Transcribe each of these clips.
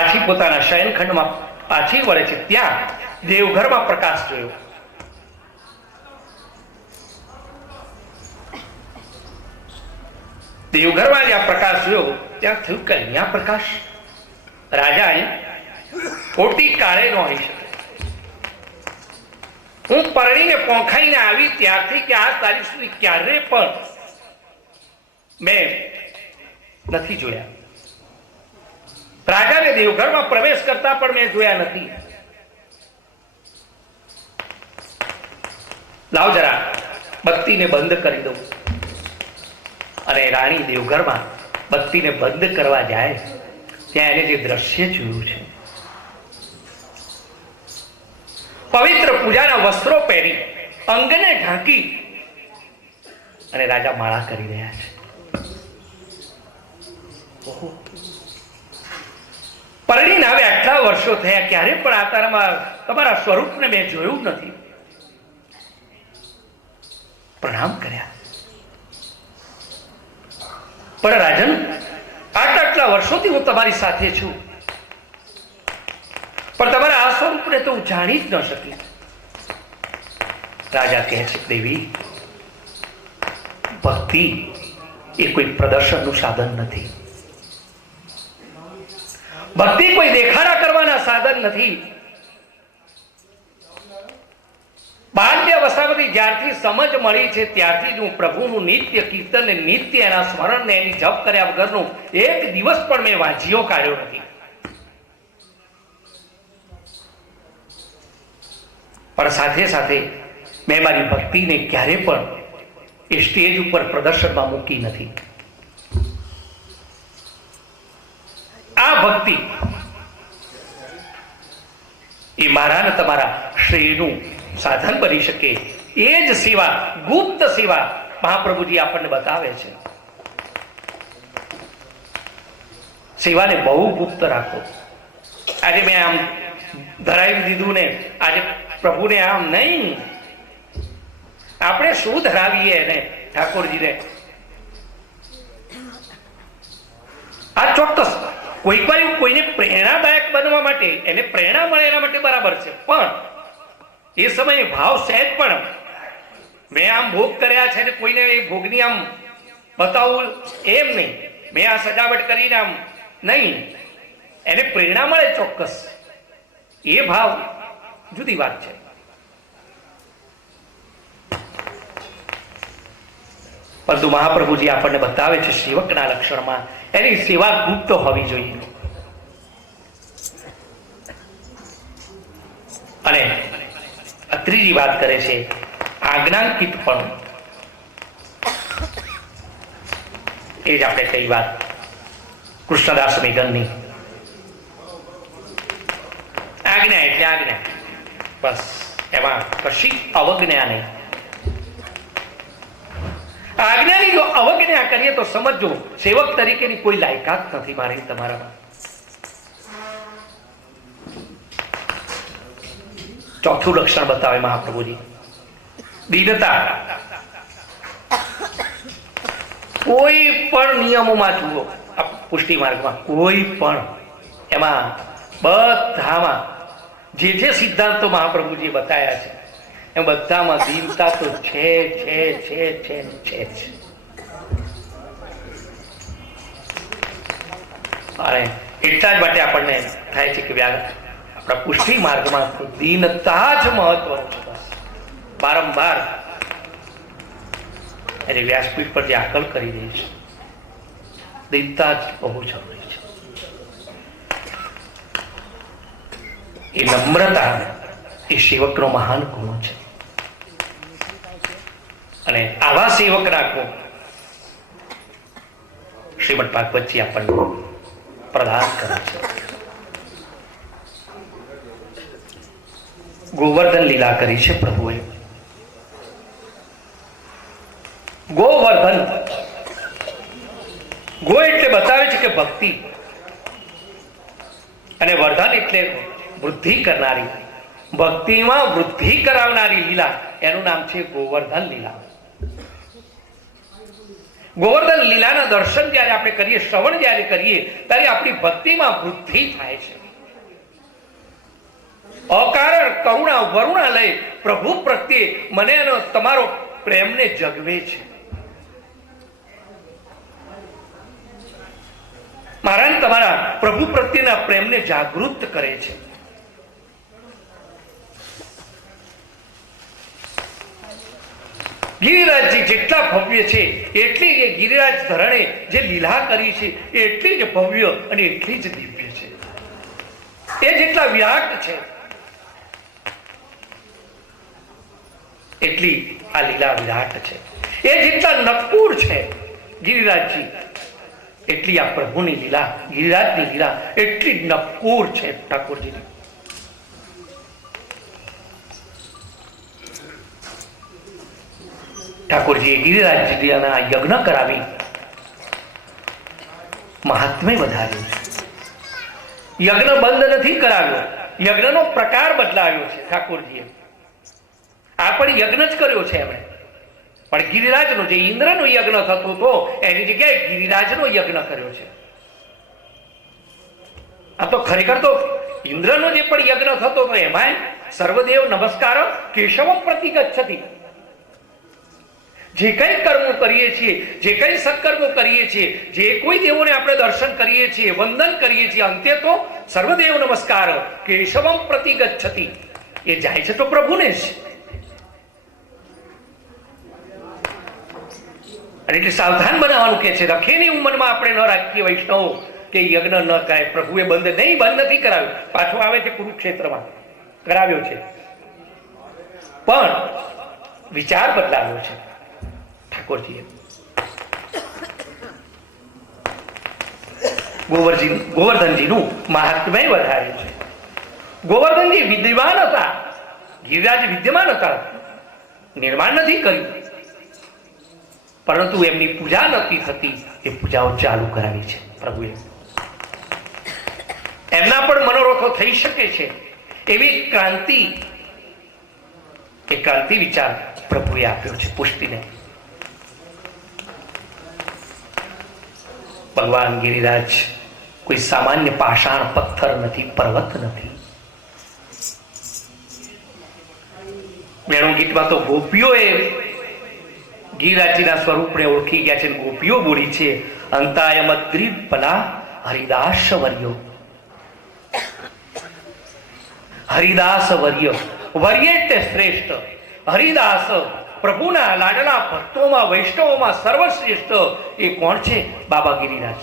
પાછી પોતાના શયનખંડમાં પાછી વળે છે ત્યાં દેવઘરમાં પ્રકાશ જોયો. દેવઘરમાં જ્યાં પ્રકાશ જોયો ત્યાં થયું કે અહીંયા પ્રકાશ રાજાએ ખોટી કાળે ન હોઈ શકે. હું પરણીને પોંખાઈને આવી ત્યારથી કે આ તારીખ સુધી ક્યારે પણ મેં નથી જોયા. રાજાને દેવઘરમાં પ્રવેશ કરતા પણ મેં જોયા નથી. લાવ જરા બત્તીને બંધ કરી દઉં. અને રાણી દેવઘરમાં બત્તીને બંધ કરવા જાય ત્યાં એને જે દ્રશ્ય જોયું છે, પવિત્ર પૂજાના વસ્ત્રો પહેરી અંગને ઢાંકી અને રાજા માળા કરી રહ્યા છે. પરણીને હવે આટલા વર્ષો થયા, ક્યારે પણ આતારમાં તમારા સ્વરૂપને મેં જોયું નથી. પ્રણામ કર્યા. પણ રાજન, આટલા વર્ષોથી હું તમારી સાથે છું, પણ તમારા આ સ્વરૂપને તો હું જાણી જ ન શકી. રાજા કહે છે, દેવી, ભક્તિ એ કોઈ પ્રદર્શનનું સાધન નથી. ભક્તિ કોઈ દેખાડા કરવાના સાધન નથી. બાલ્યાવસ્થામાંથી જ્યારથી સમજ મળી છે ત્યારથી જ હું પ્રભુનું નિત્ય કીર્તન ને નિત્ય એના સ્મરણ ને એની જપ કર્યા વગરનું એક દિવસ પણ મેં વાંચ્યો કાઢ્યો નથી. પણ સાથે સાથે મેં મારી ભક્તિને ક્યારે પણ એ સ્ટેજ ઉપર પ્રદર્શનમાં મૂકી નથી. આ ભક્તિ એ મારા ને તમારા શ્રેયનું સાધન બની શકે. એ જ સેવા, ગુપ્ત સેવા મહાપ્રભુજી આપણને બતાવે છે. સેવાને બહુ ગુપ્ત રાખો. આજે મેં આમ ધરાવી દીધું ને આજે પ્રભુને આમ નહીં. આપણે શું ધરાવીએ એને ઠાકોરજીને? આ ચોક્કસ કોઈક વાર કોઈને પ્રેરણાદાયક બનવા માટે, એને પ્રેરણા મળે એના માટે બરાબર છે, પણ એ સમયે ભાવ સહેજ પણ મેં આમ ભોગ કર્યા છે ને કોઈને એ ભોગની આમ બતાવવું એમ નહીં. મેં આ સજાવટ કરીને આમ નહીં. એને પ્રેરણા મળે ચોક્કસ, એ ભાવ જુદી વાત છે. પરંતુ મહાપ્રભુજી આપણને બતાવે છે સેવકના લક્ષણમાં એની સેવા ગુપ્ત હોવી જોઈએ. અને ત્રીજી વાત કરે છે આજ્ઞાંકિત પણ. એ જ આપણે કઈ વાત કૃષ્ણદાસ મેઘનની આજ્ઞા એટલે આજ્ઞા, બસ એમાં કશી અવજ્ઞા નહીં. આજ્ઞાની જો અવજ્ઞા કરીએ તો સમજો સેવક તરીકેની કોઈ લાયકાત નથી મારી તમારામાં. ચોથું લક્ષણ બતાવે મહાપ્રભુજી, દીનતા. કોઈ પણ નિયમોમાં જુઓ, પુષ્ટિ માર્ગમાં કોઈ પણ, એમાં બધામાં જે જે સિદ્ધાંતો મહાપ્રભુજીએ બતાવ્યા છે એમ બધામાં દીનતા તો છે છે છે છે છે. અને એટલા જ માટે આપણને થાય છે કે આપણા પુષ્ટિ માર્ગમાં દીનતા જ મહત્વનું છે. બસ વારંવાર એને વ્યાસપીઠ પર જે આકલ કરી દે છે, દીનતા જ બહુ જરૂરી છે. એ નમ્રતા એ સેવકનો મહાન ગુણ છે. અને આવા સેવકના ગુણ શ્રીમદ ભાગવતજી આપણને પ્રદાન કરે છે. ગોવર્ધન લીલા કરી છે પ્રભુએ. ગોવર્ધન, ગો એટલે બતાવે છે કે ભક્તિ, અને વર્ધન એટલે વૃદ્ધિ કરનારી, ભક્તિમાં વૃદ્ધિ કરાવનારી લીલા, એનું નામ છે ગોવર્ધન લીલા. ગોવર્ધન લીલાના દર્શન જ્યારે આપણે કરીએ, શ્રવણ જ્યારે કરીએ, ત્યારે આપણી ભક્તિમાં વૃદ્ધિ થાય છે. અકારણ કરુણા વરુણાલય પ્રભુ પ્રત્યે મને અને તમારો પ્રેમને જગવે છે. મારા ને તમારા પ્રભુ પ્રત્યેના પ્રેમને જાગૃત કરે છે. ગિરિરાજજી જેટલા ભવ્ય છે એટલી જ ગિરિરાજ ધરણે જે લીલા કરી છે એટલી જ ભવ્ય અને એટલી જ દિવ્ય છે. એ જેટલા વ્યાપ્ત છે એટલી આ લીલા વિરાટ છે. એ જેટલા નકુર છે ગિરિરાજજી એટલી આ પ્રભુની લીલા, ગિરિરાજની લીલા એટલી જ નકુર છે ઠાકોરજીની. ઠાકોરજીએ ગિરિરાજજીના યજ્ઞ કરાવી મહાત્મ્ય વધાર્યું છે. યજ્ઞ બંધ નથી કરાવ્યો, યજ્ઞનો પ્રકાર બદલાવ્યો છે ઠાકોરજીએ. આ પણ યજ્ઞ જ કર્યો છે એમણે, પણ ગિરિરાજનો જે ઇન્દ્રનો યજ્ઞ થતો હતો એની જગ્યાએ ગિરિરાજનો યજ્ઞ કર્યો છે. આ તો ખરેખર તો ઇન્દ્રનો જે પણ યજ્ઞ થતો હતો એમાં સર્વદેવ નમસ્કાર કેશવમ પ્રતિ ગચ્છતિ. જે કઈ કર્મો કરીએ છીએ, જે કઈ સત્કર્મો કરીએ છીએ, જે કોઈ દેવોને આપણે દર્શન કરીએ છીએ, વંદન કરીએ છીએ, અંતે તો સર્વદેવ નમસ્કાર કેશવમ પ્રતિ ગચ્છતિ. એ જાય છે તો પ્રભુને જ. એટલે સાવધાન બનાવવાનું કે છે. રખેની ઉંમરમાં આપણે ન રાખીએ વૈષ્ણવો કે યજ્ઞ ન કરાય. પ્રભુએ બંધ નહીં, બંધ નથી કરાવ્યો. પાછો આવે છે કુરુક્ષેત્રમાં કરાવ્યો છે, પણ વિચાર બદલાવ્યો છે ઠાકોરજીએ. ગોવર્ધનજીનું મહાત્મ્ય વધાર્યું છે. ગોવર્ધનજી વિદ્યમાન હતા, ગિરિરાજ વિદ્યમાન હતા, નિર્માણ નથી કર્યું, પરંતુ એમની પૂજા નથી થતી એ પૂજાઓ ચાલુ કરાવી છે પ્રભુએ. એમના પણ મનોરથો થઈ શકે છે એવી ક્રાંતિ વિચાર પ્રભુએ આપ્યો છે પુષ્ટિને. ભગવાન ગિરિરાજ કોઈ સામાન્ય પાષાણ પથ્થર નથી, પર્વત નથી. મેણું ગીતમાં તો ગોપીઓએ ગિરિરાજજીના સ્વરૂપને ઓળખી ગયા છે. ગોપીઓ બોલી છે અંતાયમદ્રી પલા હરિદાસ વર્યો. હરિદાસ વર્ય, વર્ય એટલે શ્રેષ્ઠ. હરિદાસ પ્રભુના લાડલા ભક્તોમાં, વૈષ્ણવોમાં સર્વશ્રેષ્ઠ એ કોણ છે? બાબા ગિરિરાજ.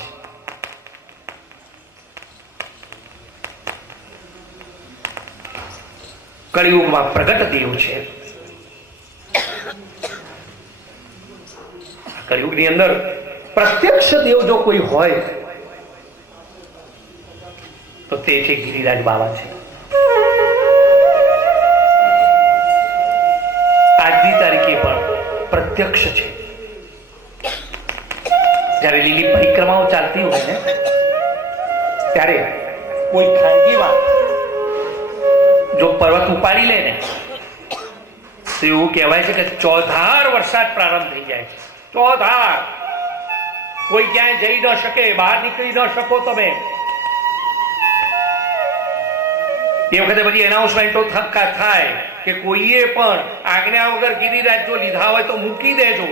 કળિયુગમાં પ્રગટ દેવ છે. કળિયુગની અંદર પ્રત્યક્ષ દેવ જો કોઈ હોય તો તે છે ગિરિરાજ બાબા છે. આજની તારીખે પણ પ્રત્યક્ષ છે. જ્યારે લીલી પરિક્રમાઓ ચાલતી હોય ને ત્યારે કોઈ ખાનગીમાં જો પર્વત ઉપાડી લે ને તો એવું કહેવાય છે કે ચોધાર વરસાદ પ્રારંભ થઈ જાય છે. ચોધાર. કોઈ ક્યાંય જઈ ન શકે, બહાર નીકળી ન શકો તમે. એ વખતે બધી એનાઉન્સમેન્ટો થાય કે કોઈએ પણ આજ્ઞા વગર ગિરિરાજ જો લીધા હોય તો મૂકી દેજો,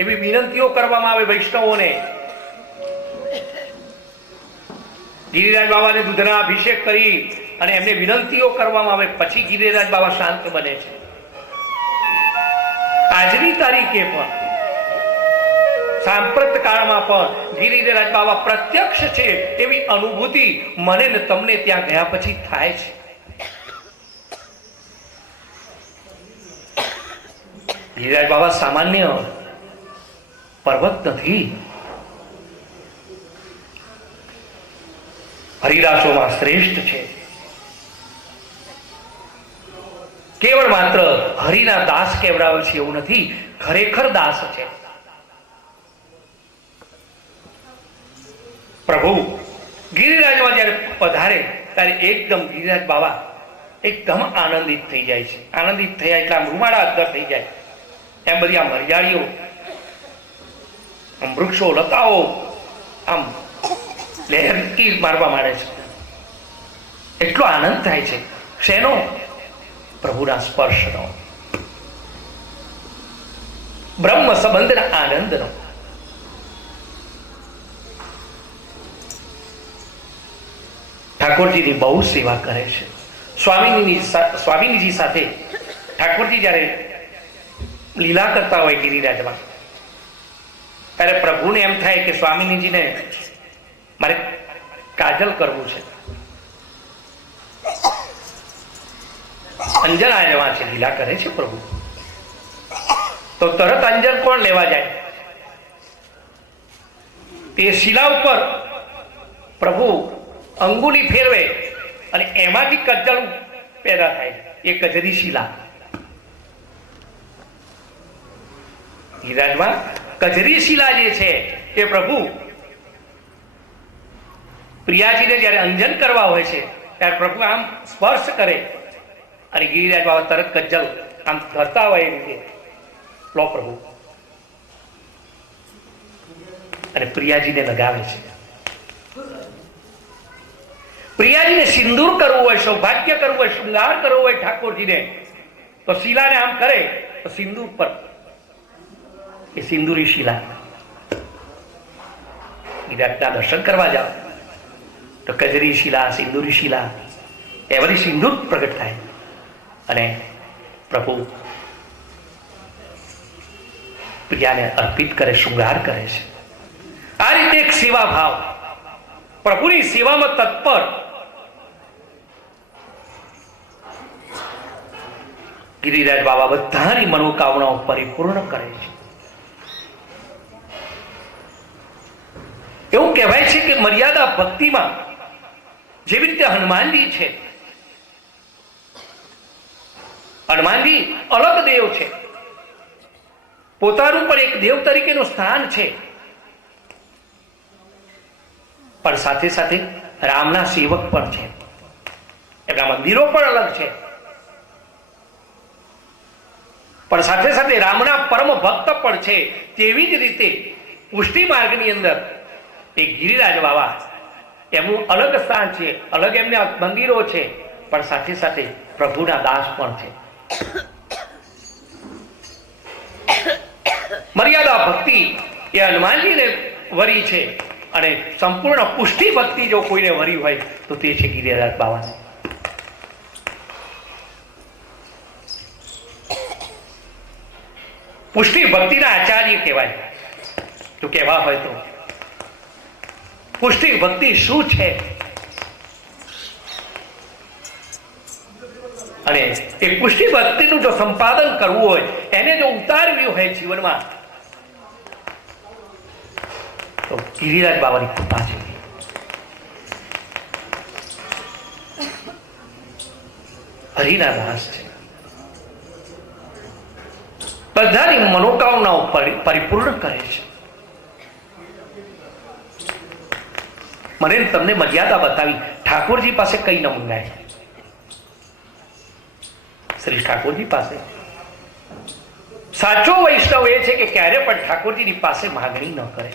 એવી વિનંતીઓ કરવામાં આવે વૈષ્ણવોને. ગિરિરાજ બાબાને દૂધના અભિષેક કરી અને એમને વિનંતીઓ કરવામાં આવે, પછી ગિરિરાજ બાબા શાંત બને છે. આજની તારીખે પણ, સાંપ્રત કાળમાં પણ ગિરિરાજ બાબા પ્રત્યક્ષ છે એવી અનુભૂતિ મને ને તમને ત્યાં ગયા પછી થાય છે. ગિરિરાજ બાબા સામાન્ય પર્વત નથી. હરિદાસોમાં શ્રેષ્ઠ છે. કેવળ માત્ર હરિના દાસ કહેવડાવે છે એવું નથી, ખરેખર દાસ છે. પ્રભુ ગિરિરાજમાં જયારે પધારે ત્યારે એકદમ ગિરિરાજ બાબા એકદમ આનંદિત થઈ જાય છે. આનંદિત થયા એટલે આમ રૂમાડા અંદર થઈ જાય. એમ બધી આ મર્યાળીઓ આમ વૃક્ષો લતાઓ આમ લહેરકી મારવા માંડે છે. એટલો આનંદ થાય છે. શેનો? પ્રભુના સ્પર્શનો, બ્રહ્મ સંબંધના આનંદનો. ઠાકોરજીની બહુ સેવા કરે છે. સ્વામીજી સાથે ઠાકોરજી જયારે લીલા કરતા હોય ગિરિરાજમાં, ત્યારે પ્રભુને એમ થાય કે સ્વામીજીને મારે કાજલ કરવું છે, અંજન આજવા છે, લીલા કરે છે પ્રભુ. તો તરત અંજન કોણ લેવા જાય? તે શિલા ઉપર પ્રભુ અંગુલી ફેરવે અને એમાંથી કજ્જલ પેદા થાય. એ કજરી શિલા. ગિરિરાજમાં કજરી શિલા જે છે એ પ્રભુ પ્રિયાજીને જયારે અંજન કરવા હોય છે ત્યારે પ્રભુ આમ સ્પર્શ કરે અને ગિરિરાજ બાબા તરત કજ્જલ આમ ધરતા હોય એ રીતે લો પ્રભુ, અને પ્રિયાજીને લગાવે છે. પ્રિયાજીને સિંદૂર કરવું હોય, સૌભાગ્ય કરવું હોય, શૃંગાર કરવો હોય ઠાકોરજીને, તો શિલાને આમ કરે તો સિંદૂર પર એ સિંદૂરી શિલા. ગિરિરાજના દર્શન કરવા જાઓ તો કજરી શિલા, સિંદૂરી શિલા, એ બધી સિંદૂર પ્રગટ થાય અને પ્રભુ પ્રિયાને અર્પિત કરે, શૃંગાર કરે છે. આ રીતે એક સેવા ભાવ, પ્રભુની સેવામાં તત્પર ગિરિરાજ બાબા બધાની મનોકામનાઓ પરિપૂર્ણ કરે છે. એવું કહેવાય છે કે મર્યાદા ભક્તિમાં જેવી રીતે હનુમાનજી છે, હનુમાનજી અલગ દેવ છે, પોતાનું પણ એક દેવ તરીકેનું સ્થાન છે, પણ સાથે સાથે રામના સેવક પણ છે. એમના મંદિરો પણ અલગ છે, પણ સાથે સાથે રામના પરમ ભક્ત પણ છે. તેવી જ રીતે પુષ્ટિ માર્ગની અંદર એ ગિરિરાજ બાબા એમનું અલગ સ્થાન છે, અલગ એમના મંદિરો છે, પણ સાથે સાથે પ્રભુના દાસ પણ છે. મર્યાદા ભક્તિ એ હનુમાનજીને વરી છે અને સંપૂર્ણ પુષ્ટિ ભક્તિ જો કોઈને વરી હોય તો તે છે ગિરિરાજ બાબાને. પુષ્ટિ ભક્તિના આચાર્ય કહેવાય. જો કહેવા હોય તો પુષ્ટિ ભક્તિ શું છે અને એ પુષ્ટિ ભક્તિનું જો સંપાદન કરવું હોય, એને જો ઉતારવ્યું હોય જીવનમાં, તો ગિરિરાજ બાબાની કૃપા છે. હરિના દાસ છે, બધાની મનોકામનાઓ પરિપૂર્ણ કરે છે. મને તમને મર્યાદા બતાવી. ઠાકોરજી પાસે કઈ ન મંગાય. શ્રી ઠાકોરજી પાસે સાચો વૈષ્ણવ એ છે કે ક્યારે પણ ઠાકોરજીની પાસે માગણી ન કરે.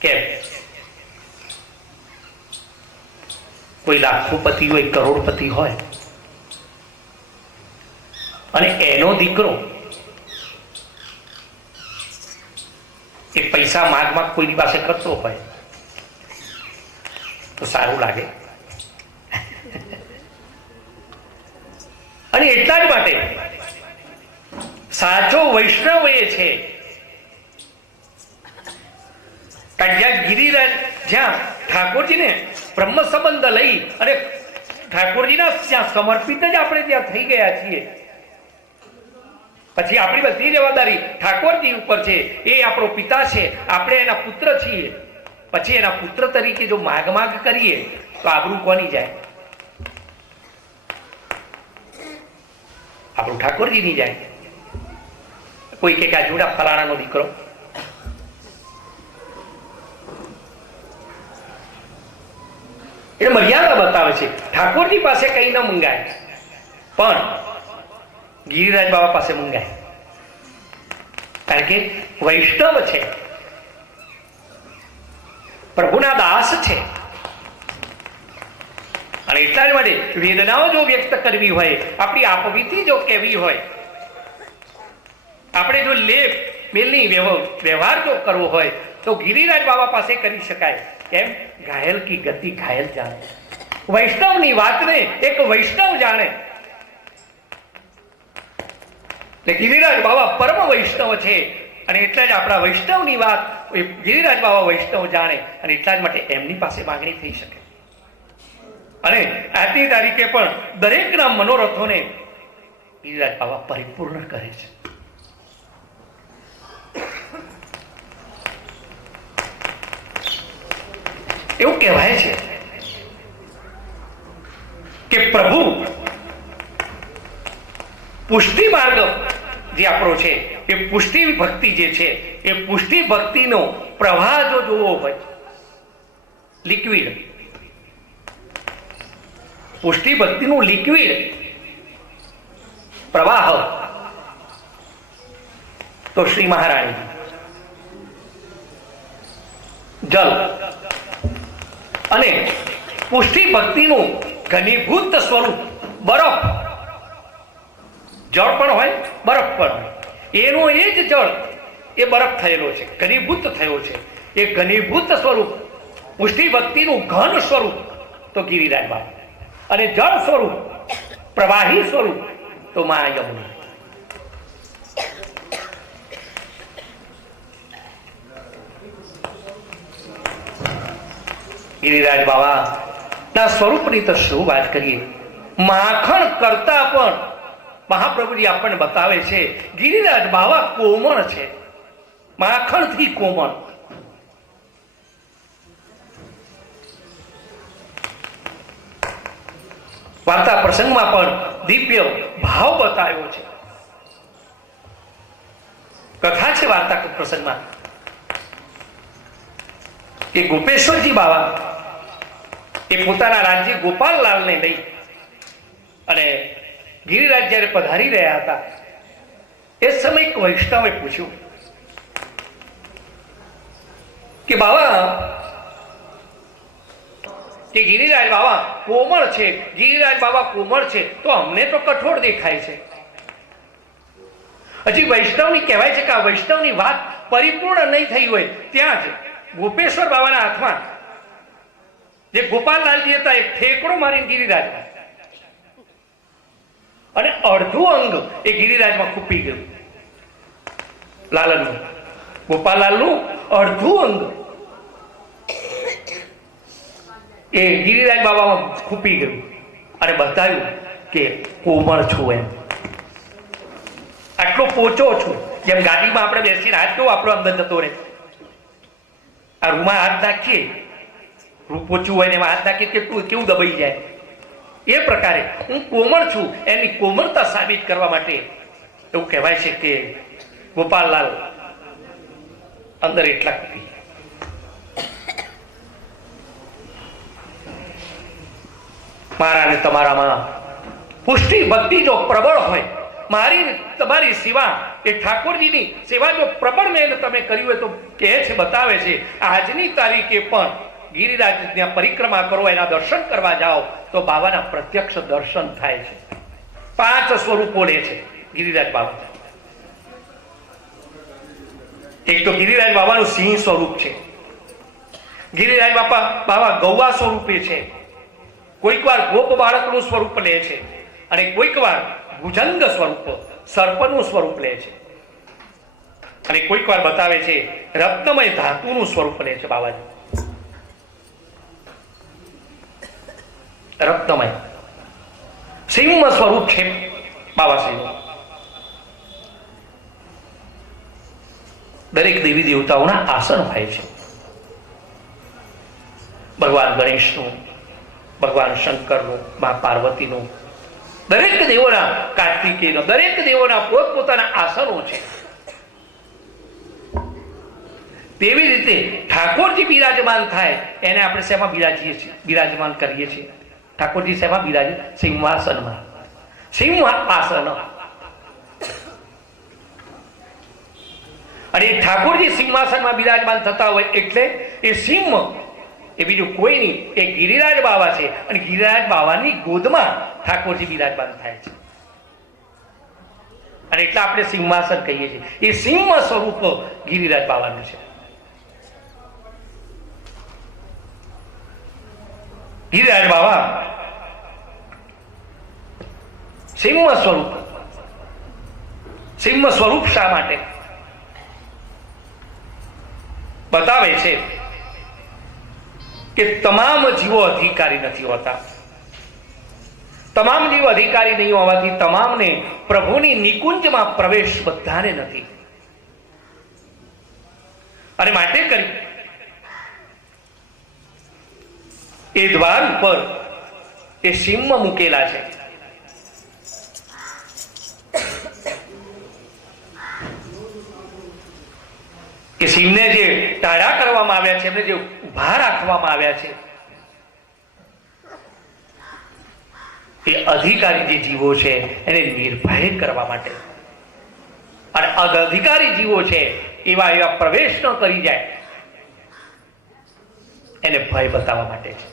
કેમ? કોઈ લાખોપતિ હોય, કરોડપતિ હોય અને એનો દીકરો એ પૈસા માગ કોઈની પાસે કરતો હોય તો સારું લાગે. અને એટલા જ માટે સાચો વૈષ્ણવ એ છે જ્યાં ગિરિરાજ, જ્યાં ઠાકોરજીને બ્રહ્મ સંબંધ લઈ અને ઠાકોરજીના ત્યાં સમર્પિત જ આપણે ત્યાં થઈ ગયા છીએ. પછી આપણી બધી જવાબદારી ઠાકોરજી ઉપર છે. એ આપણો પિતા છે, આપણે એના પુત્ર છીએ. પછી એના પુત્ર તરીકે જો માગ કરીએ તો આબરૂ કોની જાય? આપણું ઠાકોરજીની જાય. કોઈ કે જોડા ફલાણાનો દીકરો, એ મર્યાદા બતાવે છે. ઠાકોરજી પાસે કઈ ન મંગાય, પણ ગિરિરાજ બાબા પાસે મંગાય. કારણ કે વૈષ્ણવ છે, પ્રભુના દાસ છે. અને એટલા જ માટે વેદનાઓ જો વ્યક્ત કરવી હોય, આપણી આપવીતી જો કહેવી હોય, આપણે જો લેપ મેલની વ્યવહાર જો કરવો હોય તો ગિરિરાજ બાબા પાસે કરી શકાય. કેમ? ઘાયલ કી ગતિ ઘાયલ જાણે. વૈષ્ણવની વાતને એક વૈષ્ણવ જાણે. ગિરિરાજ બાબા પરમ વૈષ્ણવ છે અને એટલા જ આપણા વૈષ્ણવની વાત ગિરિરાજ બાબા વૈષ્ણવ જાણે અને એટલા જ માટે એમની પાસે માંગણી થઈ શકે. અને આજની તારીખે પણ દરેકના મનોરથોને ગિરિરાજ બાબા પરિપૂર્ણ કરે છે. એવું કહેવાય છે કે પ્રભુ પુષ્ટિ માર્ગ જે આપણો છે એ પુષ્ટિ ભક્તિ જે છે એ પુષ્ટિ ભક્તિનો પ્રવાહ જો જોવો હોય, લિક્વિડ પુષ્ટિ ભક્તિનું લિક્વિડ પ્રવાહ તો શ્રી મહારાણી જલ, અને પુષ્ટિ ભક્તિનું ઘનીભૂત સ્વરૂપ બરફ. જળ પણ હોય, બરફ પણ હોય. એનું એ જ જળ એ બરફ થયેલો છે, ઘનીભૂત થયો છે. એ ઘનીભૂત સ્વરૂપ પુષ્ટિ ભક્તિનું ઘન સ્વરૂપ તો ગિરિરાજ બાબા, અને જળ સ્વરૂપ પ્રવાહી સ્વરૂપ તો મા યમુના. ગિરિરાજ બાબા ના સ્વરૂપની તો શું વાત કરીએ. માખણ કરતા પણ મહાપ્રભુજી આપણને બતાવે છે ગિરિરાજ બાબા કોમળ છે, માખણથી કોમળ. વાર્તા પ્રસંગમાં પણ દિવ્ય ભાવ બતાવ્યો છે. કથા છે વાર્તા પ્રસંગમાં કે ગોપેશ્વરજી બાબા એ પોતાના રાજ્ય ગોપાલલાલને લઈ અને ગિરિરાજ જ્યારે પધારી રહ્યા હતા એ સમય એક વૈષ્ણવે પૂછ્યું કે બાબા કે ગિરિરાજ બાબા કોમળ છે, ગિરિરાજ બાબા કોમળ છે તો અમને તો કઠોર દેખાય છે. હજી વૈષ્ણવની કહેવાય છે કે આ વૈષ્ણવની વાત પરિપૂર્ણ નહીં થઈ હોય ત્યાં જ ગોપેશ્વર બાબાના હાથમાં જે ગોપાલલાલજી હતા એક ઠેકડો મારીને ગિરિરાજ અને અડધું અંગ એ ગિરિરાજમાં ખૂપી ગયું. લાલનનું, ગોપાલલાલનું અડધું અંગ એ ગિરિરાજ બાબામાં ખૂપી ગયું અને બતાવ્યું કે કોમળ છું એમ, આટલો પોચો છું. જેમ ગાડીમાં આપણે બેસીને હાથ કેવો આપણો અંદર જતો રહે, આ રૂમાં હાથ નાખીએ, રૂ પોચું હોય ને એમાં હાથ નાખીએ કેટલું કેવું દબાઈ જાય. એ પ્રકારે હું કોમળ છું એની કોમળતા સાબિત કરવા માટે એવું કહેવાય છે કે ગોપાલલાલ અંદર એટલા ખૂપી. મારા ને તમારામાં પુષ્ટિ ભક્તિ જો પ્રબળ હોય, મારી તમારી સેવા એ ઠાકોરજીની સેવા જો પ્રબળ મેં તમે કર્યું હોય તો કહે છે, બતાવે છે આજની તારીખે પણ ગિરિરાજ ત્યાં પરિક્રમા કરો, એના દર્શન કરવા જાઓ તો બાબાના પ્રત્યક્ષ દર્શન થાય છે. 5 સ્વરૂપો લે છે ગિરિરાજ બાબા. એક તો ગિરિરાજ બાબાનું સિંહ સ્વરૂપ છે, ગિરિરાજ બાબા ગૌવા સ્વરૂપે છે, કોઈક વાર ગોપ બાળકનું સ્વરૂપ લે છે અને કોઈક વાર ભુજંગ સ્વરૂપ સર્પનું સ્વરૂપ લે છે અને કોઈક વાર બતાવે છે રત્નમય ધાતુનું સ્વરૂપ લે છે. બાબાજી રત્નમય સિંહ સ્વરૂપ છે બાબા સિંહ. દરેક દેવી દેવતાઓના આસન હોય છે. ભગવાન ગણેશનું, ભગવાન શંકરનું, મા પાર્વતીનું, દરેક દેવોના, કાર્તિકેયનો, દરેક દેવોના પોતપોતાના આસનો છે. તેવી રીતે ઠાકોરજી બિરાજમાન થાય એને આપણે શેમાં બિરાજમાન કરીએ છીએ? ઠાકોરજી શેમાં બિરાજે? સિંહાસનમાં. સિંહાસન અને એ ઠાકોરજી સિંહાસનમાં બિરાજમાન થતા હોય એટલે એ સિંહ એ બીજું કોઈ નહીં, એ ગિરિરાજ બાવા છે. અને ગિરિરાજ બાવાની ગોદમાં ઠાકોરજી બિરાજમાન થાય છે. અને એટલે આપણે સિંહાસન કહીએ છીએ. એ સિંહ સ્વરૂપ ગિરિરાજ બાવાનું છે. ગિરિરાજ બાવા સિંહ સ્વરૂપ. સિંહ સ્વરૂપ શા માટે બતાવે છે કે તમામ જીવો અધિકારી નથી હોતા. તમામ જીવો અધિકારી નહીં હોવાથી તમામને પ્રભુની નિકુંજમાં પ્રવેશ બધાને નથી. અને માટે કરી એ દ્વાર ઉપર એ સિંહ મૂકેલા છે. એ સિંહને જે ટાળા કરવામાં આવ્યા છે, એમને જે ઉભા રાખવામાં આવ્યા છે, એ અધિકારી જે જીવો છે એને નિર્ભય કરવા માટે. અને અધિકારી જીવો છે એવા પ્રવેશ ન કરી જાય એને ભય બતાવવા માટે છે.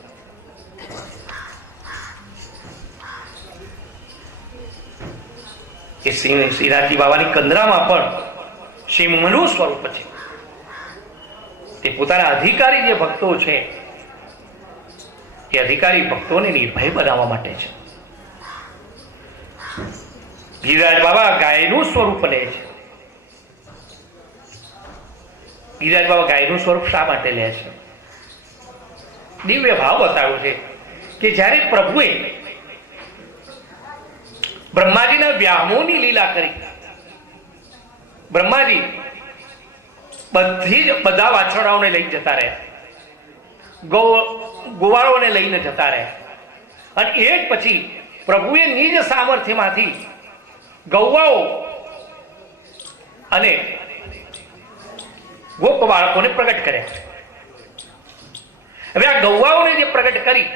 એ શ્રીનાથજી બાવાની કંદરામાં પણ સિંહનું સ્વરૂપ છે. તે પોતાના અધિકારી જે ભક્તો છે એ અધિકારી ભક્તોને નિર્ભય બનાવવા માટે છે. ગિરિરાજ બાબા ગાયનું સ્વરૂપ લે છે. ગિરિરાજ બાબા ગાયનું સ્વરૂપ શા માટે લે છે? દિવ્ય ભાવ બતાવ્યો છે કે જ્યારે પ્રભુએ બ્રહ્માજીના વ્યામોની લીલા કરી, બ્રહ્માજી બધા વાછરડાઓને લઈ જતા રહ્યા, ગોવાળોને લઈને જતા રહ્યા. અને એક પછી પ્રભુએ નિજ સામર્થ્યમાંથી ગૌવાઓ અને ગોપ બાળકોને પ્રગટ કર્યા. હવે આ ગૌવાઓને જે પ્રગટ કરી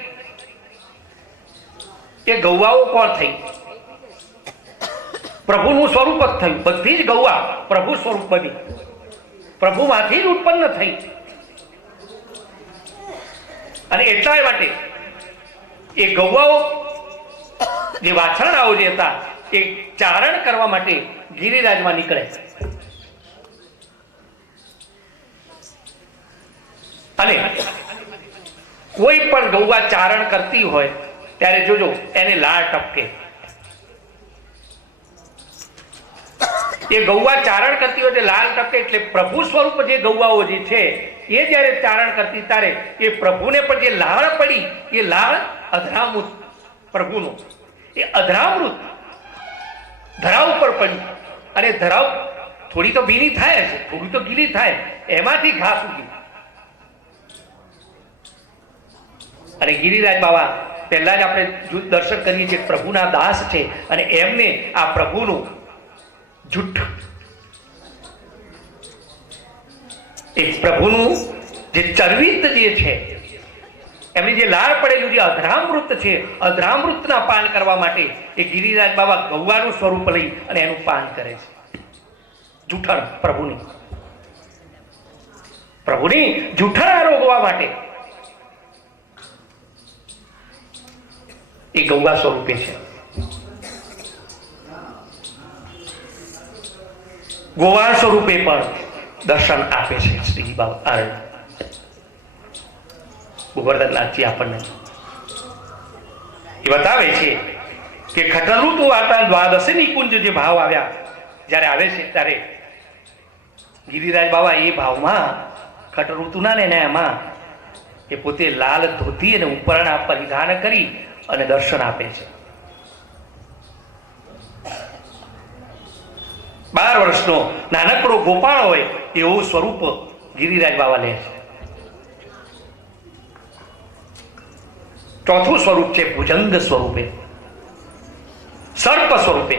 એ ગૌવાઓ કોણ થઈ? પ્રભુનું સ્વરૂપ જ થયું. બધી જ ગૌવા પ્રભુ સ્વરૂપ બની, પ્રભુમાંથી જ ઉત્પન્ન થઈ. અને એટલા માટે એ ગૌવાઓ જે વાછરડાઓ જે હતા એ ચારણ કરવા માટે ગિરિરાજમાં નીકળે. અને કોઈ પણ ગૌવા ચારણ કરતી હોય ત્યારે જોજો એને લાળ ટપકે. એ ગૌવા ચારણ કરતી હોય લાલ ટપકે એટલે પ્રભુ સ્વરૂપ જે ગૌવાઓ જે છે એ જ્યારે ચારણ કરતી ત્યારે એ પ્રભુને પણ જે લાળ પડી એ લાળ અધરામૃત પ્રભુનો એ અધરામૃત ધરા ઉપર પડ્યું. અને ધરાવ થોડી તો ભીની થાય છે, થોડી તો ગીલી થાય, એમાંથી ઘાસ ઉગ્યું. અને ગિરિરાજ બાબા પહેલા જ આપણે દર્શન કરીએ છીએ પ્રભુના દાસ છે અને એમને આ પ્રભુનું જૂઠ એ પ્રભુનું જે ચરવિત જે છે એમની જે લાળ પડેલું જે અધરામૃત છે, અધરામૃતના પાન કરવા માટે એ ગિરિરાજ બાબા ગૌવાનું સ્વરૂપ લઈ અને એનું પાન કરે છે. જૂઠણ પ્રભુની જૂઠણ આરોગવા માટે એ ગૌવા સ્વરૂપે છે. ગોવાળ સ્વરૂપે પણ દર્શન આપે છે શ્રી બાબા ગોવર્ધનનાથજી આપણને. એ બતાવે છે કે ખટરઋતુ વાતા દ્વાદશી કુંજ જે ભાવ આવ્યા જ્યારે આવે છે ત્યારે ગિરિરાજ બાબા એ ભાવમાં ખટરઋતુના ને એમાં એ પોતે લાલ ધોતી અને ઉપરણા પરિધાન કરી અને દર્શન આપે છે. 12 વર્ષનો નાનકડો ગોપાળ હોય એવું સ્વરૂપ ગિરિરાજ બાબા લે છે. ચોથું સ્વરૂપ છે ભુજંગ સ્વરૂપે, સર્પ સ્વરૂપે.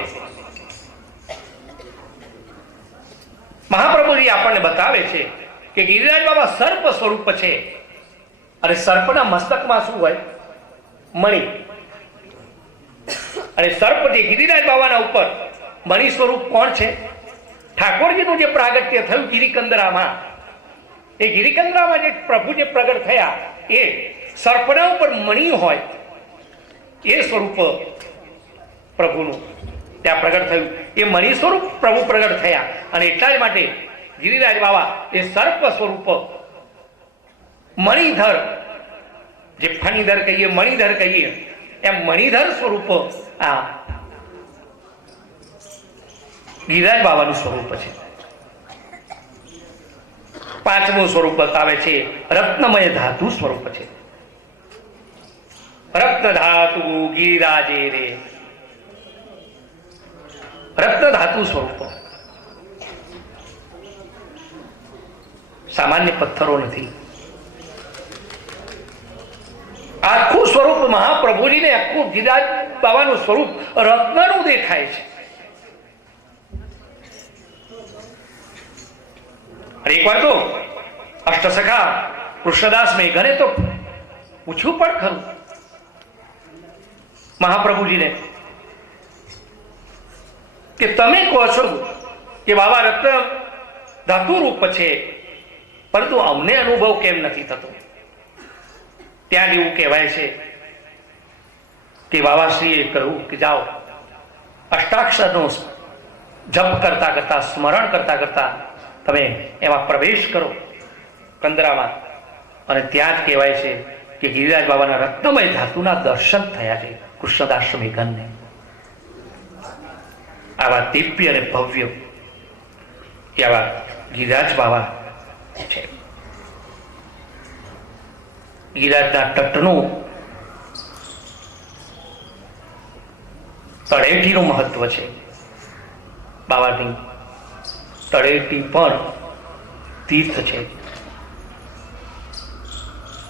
મહાપ્રભુજી આપણને બતાવે છે કે ગિરિરાજ બાબા સર્પ સ્વરૂપ છે અને સર્પના મસ્તકમાં શું હોય? મણિ. અને સર્પ જે ગિરિરાજ બાબાના ઉપર મણિ સ્વરૂપ કોણ છે? ઠાકોરજીનું જે પ્રાગટ્ય થયું ગિરિકંદરામાં, એ ગિરિકંદરામાં જે પ્રભુ જે પ્રગટ થયા એ સર્પના ઉપર મણી હોય એ સ્વરૂપ પ્રભુનું ત્યાં પ્રગટ થયું. એ મણી સ્વરૂપ પ્રભુ પ્રગટ થયા અને એટલા જ માટે ગિરિરાજ બાબા એ સર્પ સ્વરૂપ મણિધર, જે ફણીધર કહીએ મણિધર કહીએ એમ મણિધર સ્વરૂપ આ ગિરિરાજ બાબાનું સ્વરૂપ છે. પાંચમું સ્વરૂપ બતાવે છે રત્નમય ધાતુ સ્વરૂપ છે. રત્ન ધાતુ ગિરિરાજે રે, રત્ન ધાતુ સ્વરૂપ, સામાન્ય પથ્થરો નથી. આખું સ્વરૂપ મહાપ્રભુજીને આખું ગિરિરાજ બાબાનું સ્વરૂપ રત્નનું દેખાય છે. એક વાર તો અષ્ટસખા કૃષ્ણદાસ મેઘને તો પૂછ્યું પણ ખરું મહાપ્રભુજીને કે તમે કહો છો કે બાબા રત્ન ધાતુ રૂપ છે, પરંતુ અમને અનુભવ કેમ નથી થતો? ત્યાં એવું કહેવાય છે કે બાબાશ્રીએ કહ્યું કે જાઓ અષ્ટાક્ષરનો જપ કરતા કરતા, સ્મરણ કરતા કરતા તમે એમાં પ્રવેશ કરો કંદરામાં, અને ત્યાં જ કહેવાય છે કે ગિરિરાજ બાબાના રત્નમય ધાતુના દર્શન થયા છે કૃષ્ણદાસ મેઘનને. આવા દિવ્ય અને ભવ્ય એવા ગિરિરાજ બાબા છે. ગિરિરાજના તટનું તળેટીનું મહત્વ છે. બાબાની તળેટી પણ તીર્થ છે.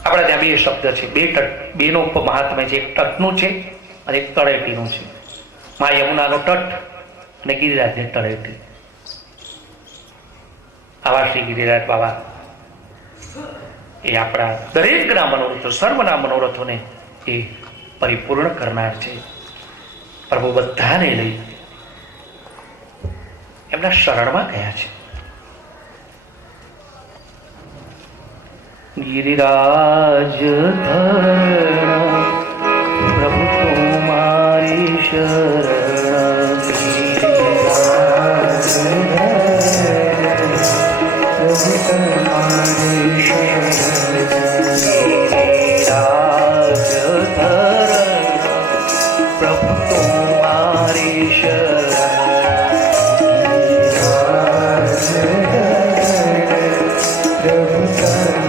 આપણા ત્યાં બે શબ્દ છે, બે તટ, બેનો મહાત્મ્ય છે. એક તટનું છે અને એક તળેટીનું છે. મા યમુનાનો તટ અને ગિરિરાજની તળેટી. આવા શ્રી ગિરિરાજ બાબા એ આપણા દરેકના મનોરથો, સર્વના મનોરથોને એ પરિપૂર્ણ કરનાર છે. પ્રભુ બધાને લઈ એમના શરણમાં ગયા છે. ગિરિરાજ ધરણ પ્રભુ તમારી શરણ, ગિરિરાજ ધરણ પ્રભુ તમારી શરણ, ગિરિરાજ ધરણ પ્રભુ તમારી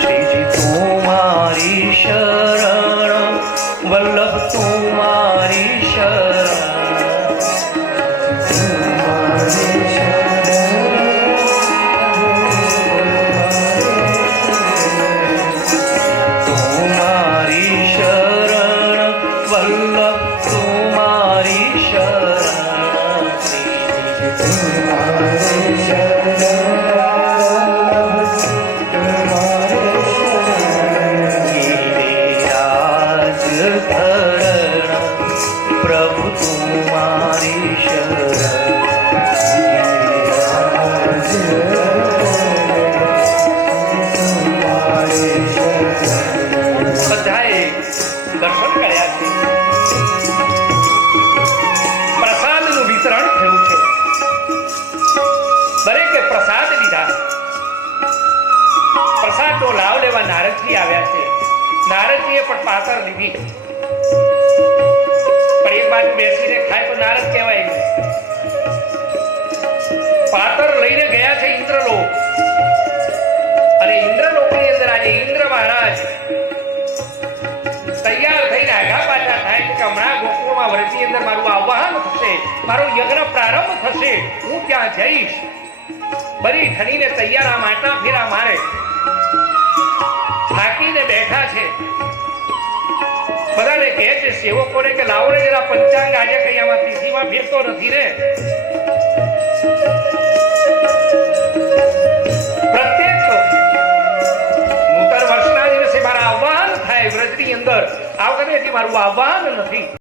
શ્રીજી તુમારી શરણ, વલ્લભ તુમારી શરણ, તુમારી શરણ વલ્લભ તુમારી શરણ, તુમારી શરણ પ્રભુ તુમારી બધાએ દર્શન કર્યા છે. પ્રસાદનું વિતરણ થયું છે. દરેકે પ્રસાદ લીધા. પ્રસાદનો લાભ લેવા નારદજી આવ્યા છે. નારદજીએ પણ પાતર લીધી. પણ એક બાજુ બેસીને ખાય તો નારદ કહેવાય. પાતર લઈને ગયા છે ઇન્દ્રલોક, અને ઇન્દ્રલોકની અંદર આજે ઇન્દ્ર મહારાજ તૈયાર થઈને આગા પાછા થાય છે કે હમણાં ગોકુળમાં વ્રતની અંદર મારું આવાહન થશે, મારો યજ્ઞ પ્રારંભ થશે, હું ત્યાં જઈશ. બધી ઠણીને તૈયાર આ માટા ફેરા મારે થાકીને બેઠા છે. બધાને કહે છે સેવકોને કે લાવો ને જરા પંચાંગ, આજે કઈ આમાં તિથિમાં ફેરતો નથી રે. પ્રત્યેક નૂતન વર્ષના દિવસે મારા આહ્વાન થાય વ્રતની અંદર. આ વખતે મારું આહ્વાન નથી.